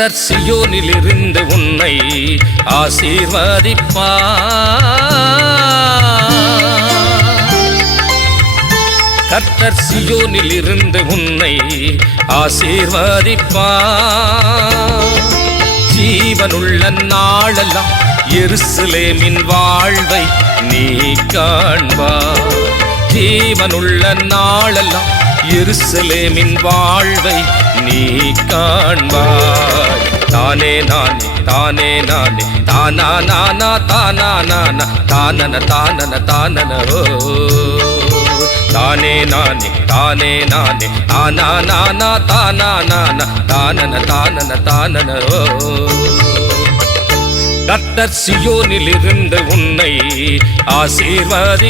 கர்த்தர் சியோனில் இருந்து உன்னை ஆசீர்வதிப்பா கர்த்தர் சியோனில் இருந்து உன்னை ஆசீர்வதிப்பா ஜீவனுள்ள நாளெல்லாம் எருசலேமின் வாழ்வை நீ காண்பா ஜீவனுள்ள நாளெல்லாம் எருசலேமின் வாழ்வை நீ காண்பாய். தானே நானே தானே நானே. தானா நானா தானா நானா. தானன தானன தானன ஓ. தானே நானே தானே நானே. தானா நானா தானா நானா. தானன தானன தானன ஓ. கத்தர் சியோனிலிருந்து உன்னை ஆசீர்வதிப்பார்.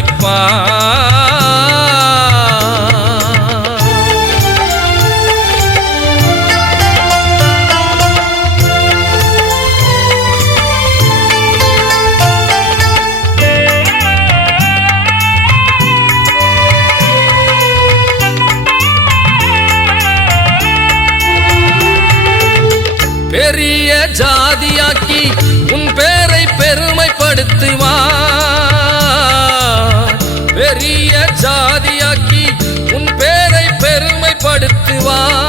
பெருமைப்படுத்துவார்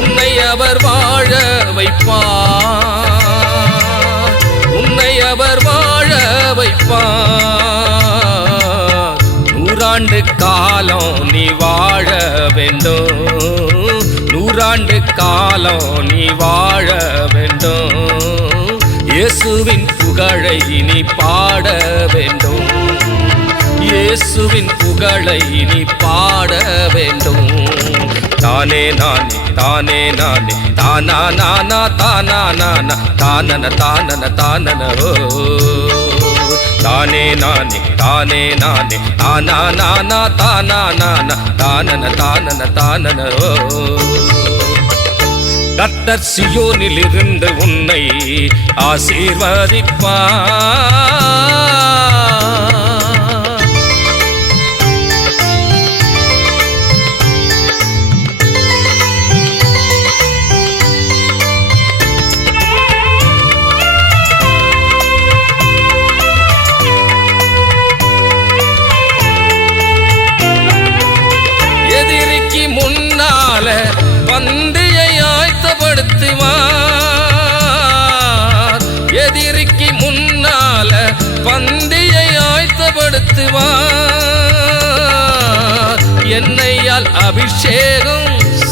உன்னை அவர் வாழ வைப்பார் உன்னை அவர் வாழ வைப்பார் நூறாண்டு காலம் நீ வாழ வேண்டும். நூறாண்டு காலம் நீ வாழ வேண்டும். இயேசுவின் புகழை நீ பாட வேண்டும். இயேசுவின் புகழை நீ பாட வேண்டும். தானே நானே தானே நானே தானா நானா தானா நானா தானன தானன தானன ஓ. தானே நானே தானே நானே தானா நானா தானா நானா தானன தானன தானன ஓ. கத்தர் சியோனிலிருந்து உன்னை ஆசீர்வதிப்பார்.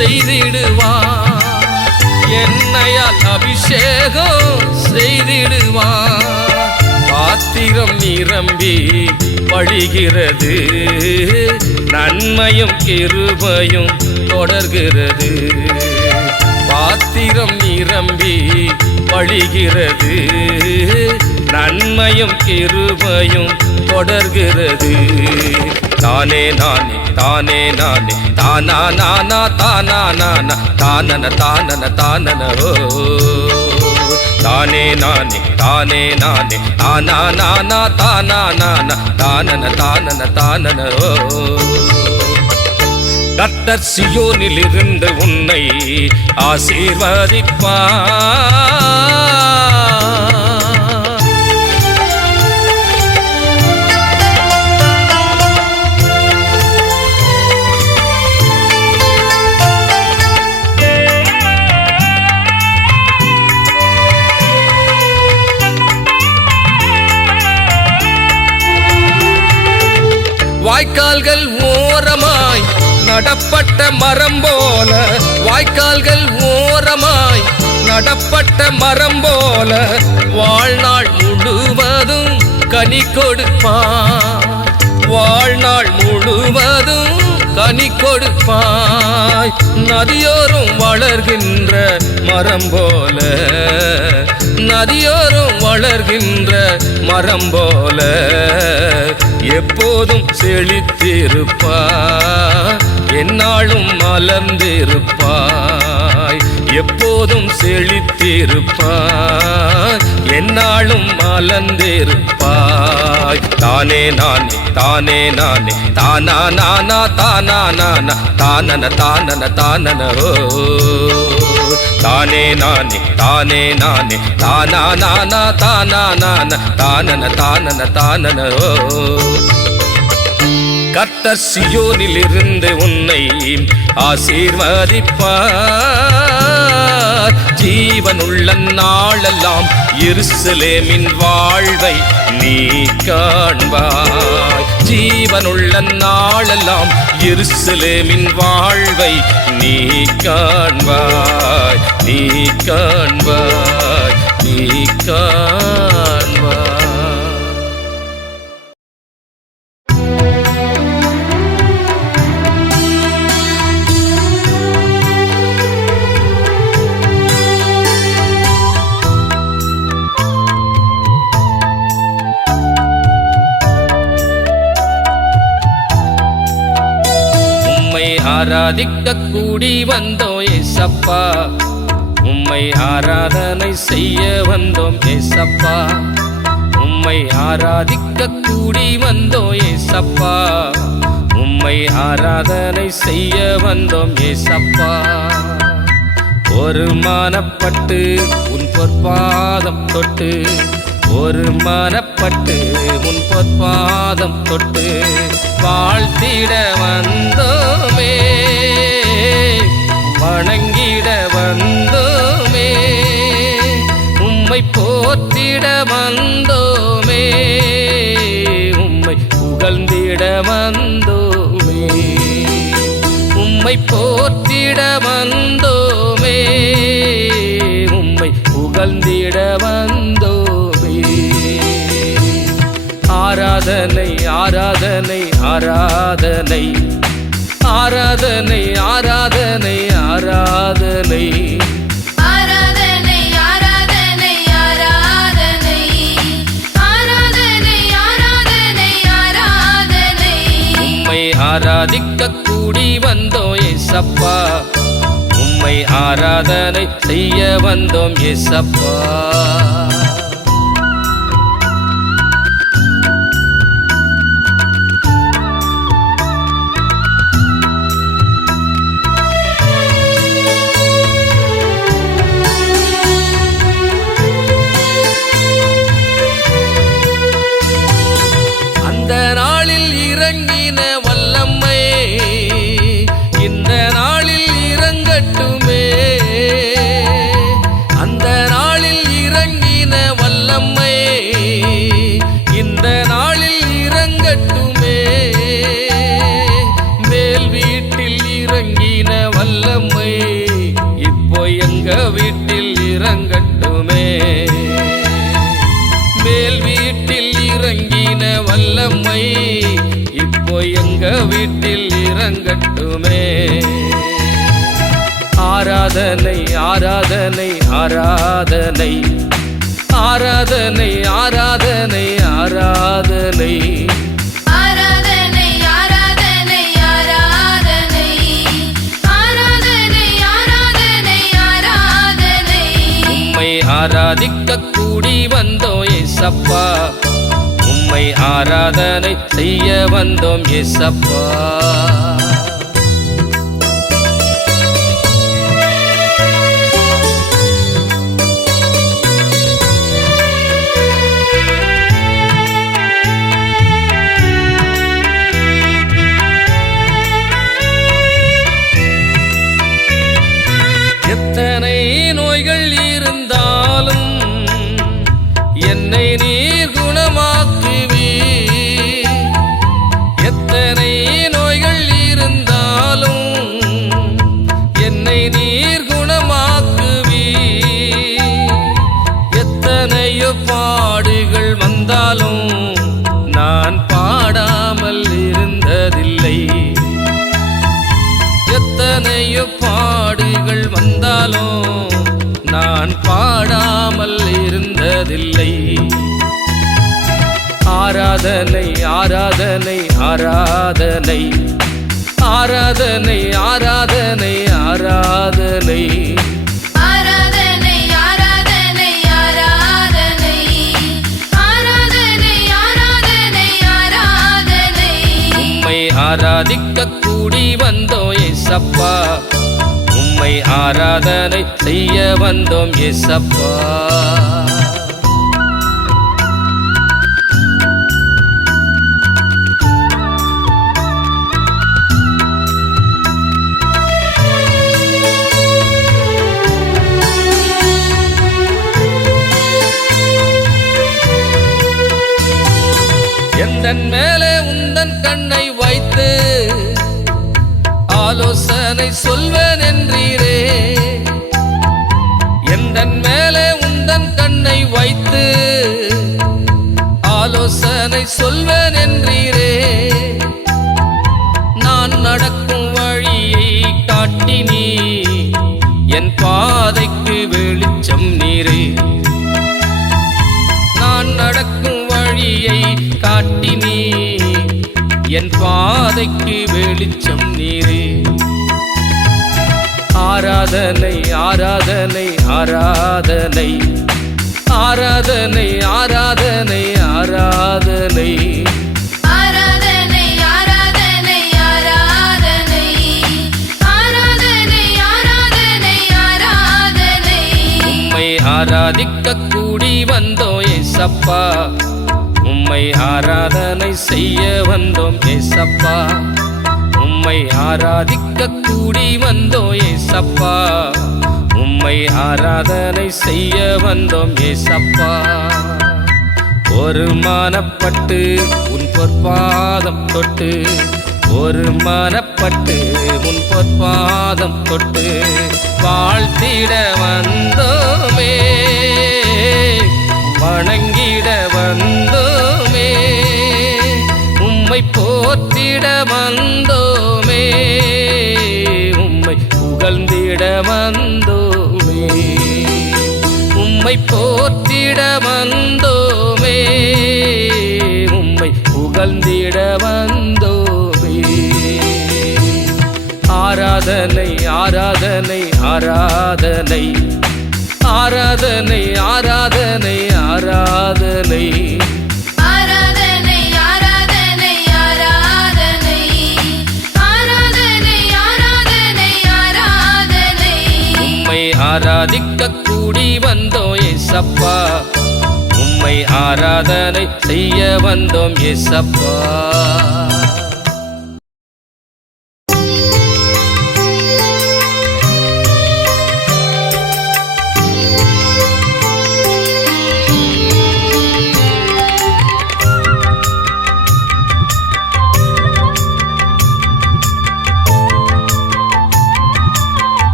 செய்திடுவார். என்னையால் அபிஷேகம் செய்திடுவார். பாத்திரம் நிரம்பி வழிகிறது நன்மையும் கிருபையும் தொடர்கிறது. பாத்திரம் நிரம்பி வழிகிறது நன்மையும் கிருபையும் தொடர்கிறது. தானே நானே தானே நானே. தானா நானா தானா நானா. தானன தானன தானன ஓ. தானே நானே தானே நானே. தானா நானா தானா நானா. தானன தானன தானன ஓ. கத்தர் சியோனிலிருந்து உன்னை ஆசீர்வதிப்பார். வாய்க்கால்கள் ஓரமாய் நடப்பட்ட மரம் போல. வாய்க்கால்கள் ஓரமாய் நடப்பட்ட மரம் போல. வாழ்நாள் முழுவதும் கனி கொடுப்பான் வாழ்நாள் முழுவதும் கனி கொடுப்பாய். நதியோரும் வளர்கின்ற மரம் போல. நதியோரும் வளர்கின்ற மரம் போல. எப்போதும் செழித்திருப்பாய். என்னாலும் மலர்ந்திருப்பாய். எப்போதும் செழித்திருப்பாய். என்னாலும் மலர்ந்திருப்பாய். தானே நானே தானே நானே தானா நானா தானா நானா தானன தானன தானன ஓ. தானே நானே தானே நானே. தானா நானா தானா நான. தானன தானன தானன கத்த கர்த்தர் சியோனில் இருந்து உன்னை ஆசீர்வதிப்பார். ஜீவனுள்ள நாளெல்லாம் இருசலேமின் வாழ்வை நீ காண்பாய். ஜீவனுள்ள நாளெல்லாம் எருசலேமின் வாழ்வை நீ காண்பாய் நீ காண்பாய் நீ காண் ஆராதிக்க கூடி வந்தோம் ஏசப்பா. உம்மை ஆராதனை செய்ய வந்தோம் ஏசப்பா. உம்மை ஆராதிக்க கூடி வந்தோம் ஏசப்பா. உம்மை ஆராதனை செய்ய வந்தோம் ஏசப்பா. ஒரு மானப்பட்டு உன் பொற்பாதம் தொட்டு ஒரு மனப்பட்டு முன் பொற்பாதம் தொட்டு வாழ்த்திட வந்தோமே. வணங்கிட வந்தோமே. உம்மை போற்றிட வந்தோமே. உம்மை புகழ்ந்திட வந்தோமே. உம்மை போற்றிட வந்தோமே. உம்மை புகழ்ந்திட வந்தோ ஆராதனை ஆராதனை ஆராதனை. ஆராதனை ஆராதனை ஆராதனை. ஆராதிக்க கூடி வந்தோம் ஏசப்பா. உம்மை ஆராதனை செய்ய வந்தோம் ஏசப்பா. வீட்டில் இறங்கின வல்லம்மை இப்போ எங்க வீட்டில் இறங்கட்டுமே? ஆராதனை ஆராதனை ஆராதனை. ஆராதனை ஆராதனை ஆராதனை. ஆராதிக்க ஓடி வந்தோம் ஏசப்பா. உம்மை ஆராதனை செய்ய வந்தோம் ஏசப்பா. ஆராதனை ஆராதனை ஆராதனை. ஆராதனை ஆராதனை ஆராதனை. ஆராதிக்க கூடி வந்தோம் ஏசப்பா. உம்மை ஆராதனை செய்ய வந்தோம் ஏசப்பா. ஆலோசனை சொல்வேன் என்றீரே எந்தன் மேலே உந்தன் கண்ணை வைத்து ஆலோசனை சொல்வேன் என்றீரே நான் நடக்கும் வழியை காட்டினீ என் பாதைக்கு வெளிச்சம் நீரே. நான் நடக்கும் வழியை காட்டினீ என் பாதைக்கு வெளிச்சம் நீரே. ஆராதனை ஆராதனை ஆராதனை. ஆராதனை ஆராதனை ஆராதனை. ஆராதிக்க கூடி வந்தோம் ஏசப்பா. உம்மை ஆராதனை செய்ய வந்தோம் ஏசப்பா. உம்மை ஆராதிக்க கூடி வந்தோம் ஏசப்பா. உம்மை ஆராதனை செய்ய வந்தோம் ஏசப்பா. ஒரு மானப்பட்டு உன் பொற்பாதம் தொட்டு ஒரு மானப்பட்டு உன் பொற்பாதம் தொட்டு வாழ்த்திட வந்தோமே. வணங்கிட வந்த வந்தோமே. உம்மை போற்றிட வந்தோமே. உம்மை புகழ்ந்திட வந்தோமே. ஆராதனை ஆராதனை ஆராதனை. ஆராதனை ஆராதனை ஆராதனை. ஆராதிக்க கூடி வந்தோம் ஏசப்பா. உம்மை ஆராதனை செய்ய வந்தோம் ஏசப்பா.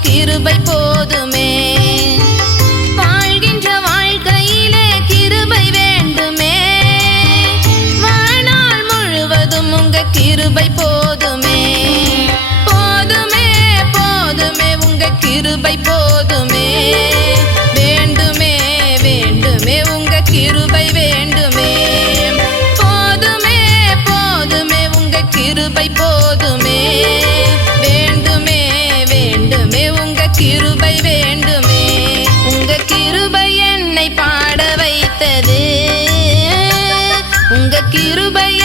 கிருபை போதுமே. வாழ்கின்ற வாழ்க்கையிலே கிருபை வேண்டுமே. வாழ்நாள் முழுவதும் உங்க கிருபை போதுமே. போதுமே போதுமே உங்க கிருபை போதுமே. வேண்டுமே வேண்டுமே உங்க கிருபை வேண்டுமே. போதுமே போதுமே உங்க கிருபை போதுமே. கிருபை வேண்டுமே. உங்க கிருபை என்னை பாட வைத்தது. உங்க கிருபை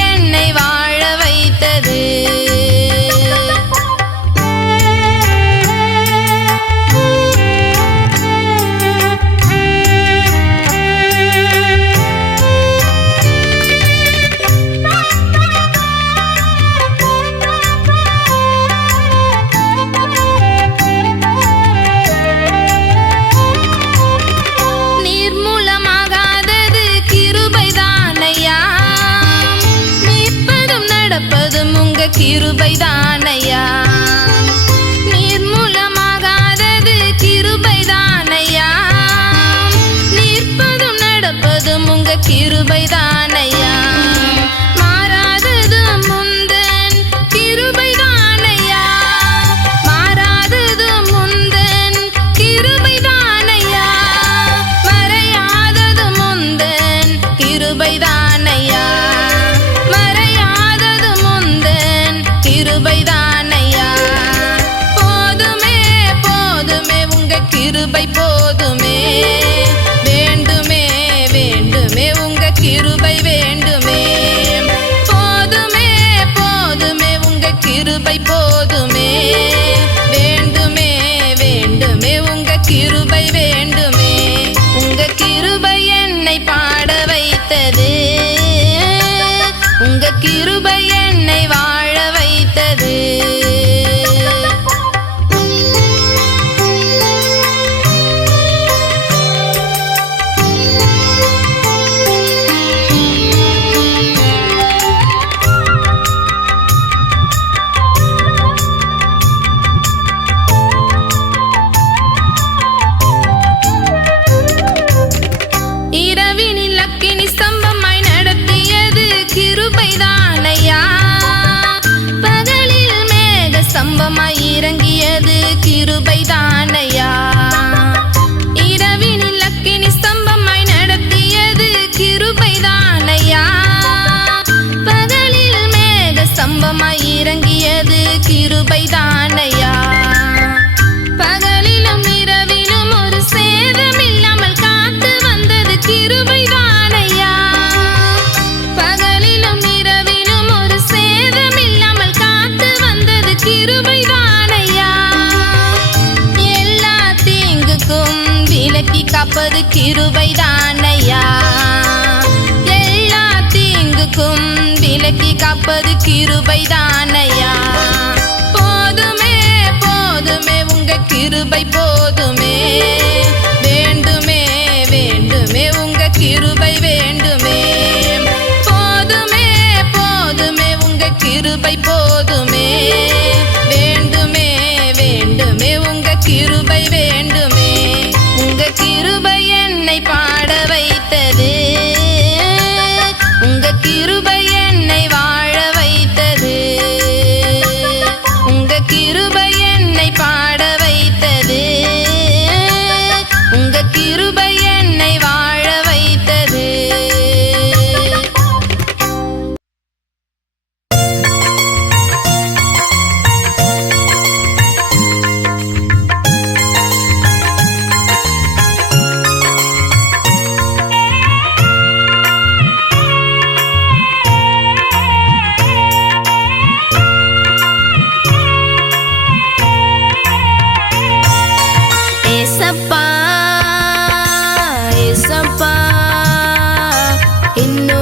கிருபை போதுமே. வேண்டுமே வேண்டுமே உங்க கிருபை வேண்டுமே. போதுமே போதுமே உங்க கிருபை போ கிருபைதானையா கிருபைதானையா எல்லா தீங்குக்கும் விலக்கி காப்பது கிருபைதானையா? போதுமே போதுமே உங்க கிருபை போதுமே. வேண்டுமே வேண்டுமே உங்க கிருபை வேண்டுமே. போதுமே போதுமே உங்க கிருபை போதுமே. வேண்டுமே வேண்டுமே உங்க கிருபை no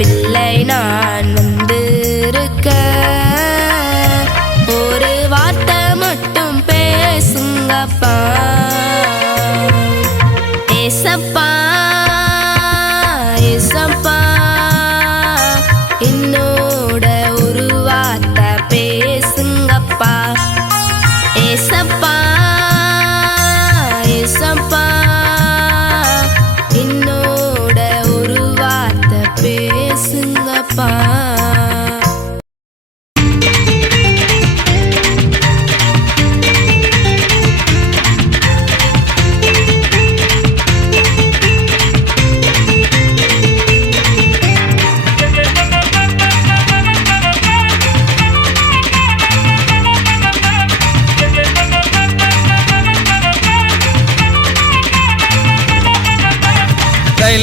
be laying on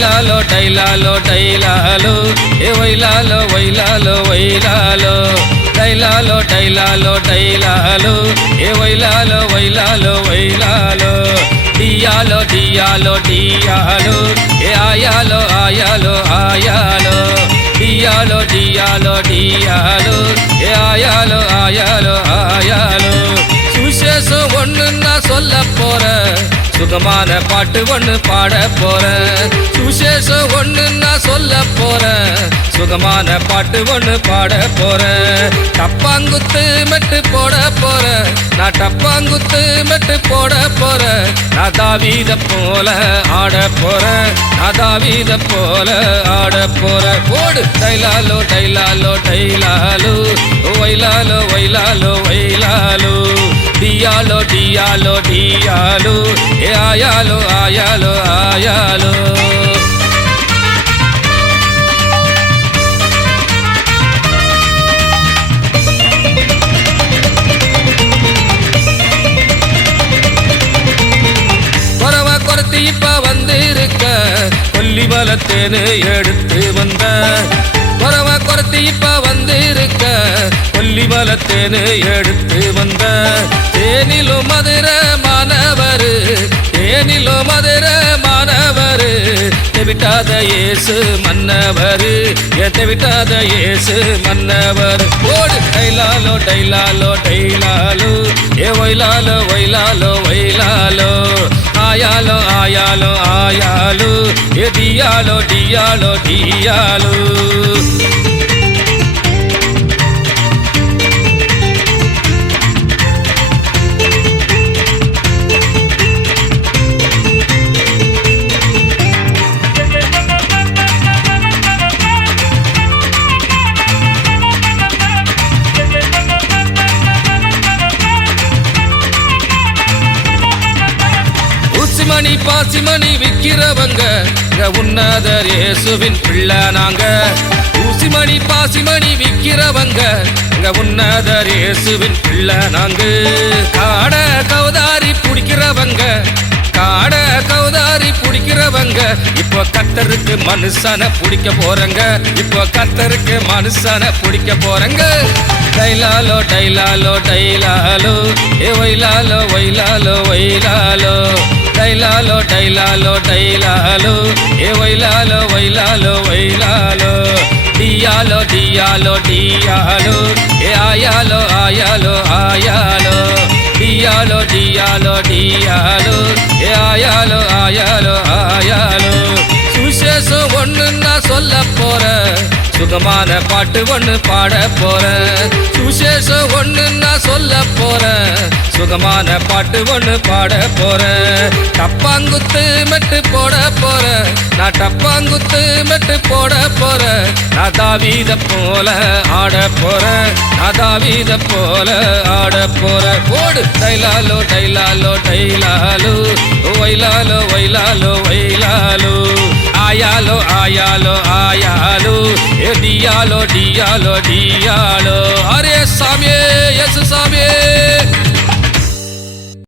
டைலாலோ டைலாலோ டைலாலோ ஏ ஒயிலாலோ ஒயிலாலோ ஒயிலாலோ டைலாலோ டைலாலோ டைலாலோ ஏ ஒயிலாலோ ஒயிலாலோ ஒயிலாலோ டியாலோ டியாலோ டியாலோ ஏ ஆயாலோ ஆயாலோ ஆயாலோ டியாலோ டியாலோ டியாலோ ஏ ஆயாலோ ஆயாலோ ஆயாலோ சுசேஷம் ஒண்ணு நான் சொல்ல போறேன் சுகமான பாட்டு ஒன்று பாட போறேன் சுசேஷம் ஒண்ணு நான் சொல்ல போறேன் சுகமான பாட்டு ஒன்று பாட போறேன் டப்பாங்குத்து மெட்டு போட போறேன் நான் டப்பாங்குத்து மெட்டு போட போறேன் நான் தாவீத போல ஆட போறேன் நான் தாவீத போல ஆட போறேன் போடு டைலாலோ டைலாலோ டைலாலோ ஒயிலாலோ ஒயிலாலோ ஒயிலாலோ. டியாலோ டியாலோ டியாலோ ஏ ஆயாலோ ஆயாலோ ஆயாலோ வெள்ளி வளத்தேனு எடுத்து வந்த. குறவ குறத்தி இப்ப வந்திருக்க. கொல்லி வளத்தேனு எடுத்து வந்த. தேனிலும் மதுர மாணவர் தேனிலும் மதுர விட்டாத இயேசு மன்னவர் எத்த விட்டாத இயேசு மன்னவர். ஓடு டைலாலோ டைலாலோ டைலாலோ ஏ ஒயிலாலோ ஒயிலாலோ ஒயிலாலோ. ஆயாலோ ஆயாலோ ஆயாலோ ஏ டியாலோ டியாலோ டியாலோ இயேசுவின் பிள்ளை நாங்க. ஊசிமணி பாசிமணி விக்கிறவங்க இங்க உன்னதர் இயேசுவின் பிள்ளை நாங்க. காட கௌதாரி பிடிக்கிறவங்க. காட கௌதாரி பிடிக்கிறவங்க. இப்போ கத்தருக்கு மனுஷனை பிடிக்க போறங்க. இப்போ கத்தருக்கு மனுஷனை பிடிக்க போறங்க. டைலாலோ டைலாலோ டைலாலோ. ஏ ஒயிலாலோ ஒயிலாலோ ஒயிலாலோ. டைலாலோ டைலாலோ டைலாலோ ஏ ஒயிலாலோ ஒயிலாலோ ஒயிலாலோ டியாலோ டியாலோ டியாலோ ஏ ஆயாலோ ஆயாலோ ஆயாலோ டியாலோ டியாலோ டியாலோ ஏ ஆயாலோ ஆயாலோ ஆயாலோ பேசும் ஒண்ணு நான் சொல்ல போறேன் சுகமான பாட்டு ஒண்ணு பாட போறேன் சுசேஷம் ஒண்ணு நான் சொல்ல போறேன் சுகமான பாட்டு ஒண்ணு பாட போறேன் டப்பாங்குத்து மெட்டு போட போறேன் நான் டப்பாங்குத்து மெட்டு போட போறேன் நான் தாவீத போல ஆட போறேன் நான் தாவீத போல ஆட போறேன் ஓடு டைலாலோ டைலாலோ டைலாலோ ஒயிலாலோ ஒயிலாலோ ஒயிலாலோ. ஆயாலோ ஆயாலோ ஆயாலோ ஏ டியாலோ டியாலோ டியாலோ அரே சாமியே